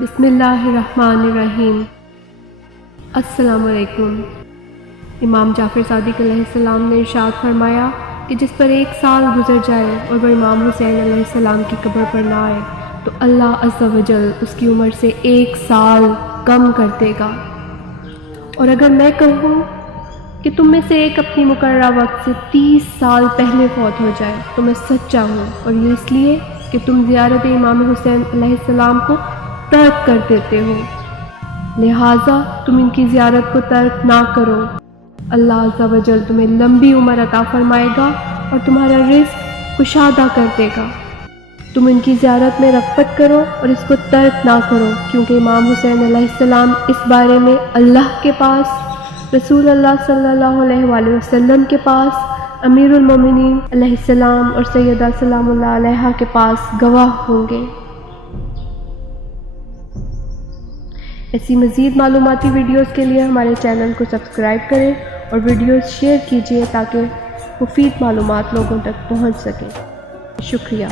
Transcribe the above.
بسم اللہ الرحمن الرحیم۔ السلام علیکم۔ امام جعفر صادق علیہ السلام نے ارشاد فرمایا کہ جس پر 1 سال گزر جائے اور وہ امام حسین علیہ السلام کی قبر پر نہ آئے تو اللہ عز و جل اس کی عمر سے 1 سال کم کر دے گا۔ اور اگر میں کہوں کہ تم میں سے ایک اپنی مقررہ وقت سے 30 سال پہلے فوت ہو جائے تو میں سچا ہوں، اور یہ اس لیے کہ تم زیارت امام حسین علیہ السلام کو ترک کر دیتے ہو، لہٰذا تم ان کی زیارت کو ترک نہ کرو۔ اللہ عز و جل تمہیں لمبی عمر عطا فرمائے گا اور تمہارا رزق کشادہ کر دے گا۔ تم ان کی زیارت میں رغبت کرو اور اس کو ترک نہ کرو، کیونکہ امام حسین علیہ السلام اس بارے میں اللہ کے پاس، رسول اللہ صلی اللہ علیہ وآلہ وسلم کے پاس، امیر المومنین علیہ السلام اور سیدہ سلام اللہ علیہا کے پاس گواہ ہوں گے۔ ایسی مزید معلوماتی ویڈیوز کے لیے ہمارے چینل کو سبسکرائب کریں اور ویڈیوز شیئر کیجیے تاکہ مفید معلومات لوگوں تک پہنچ سکیں۔ شکریہ۔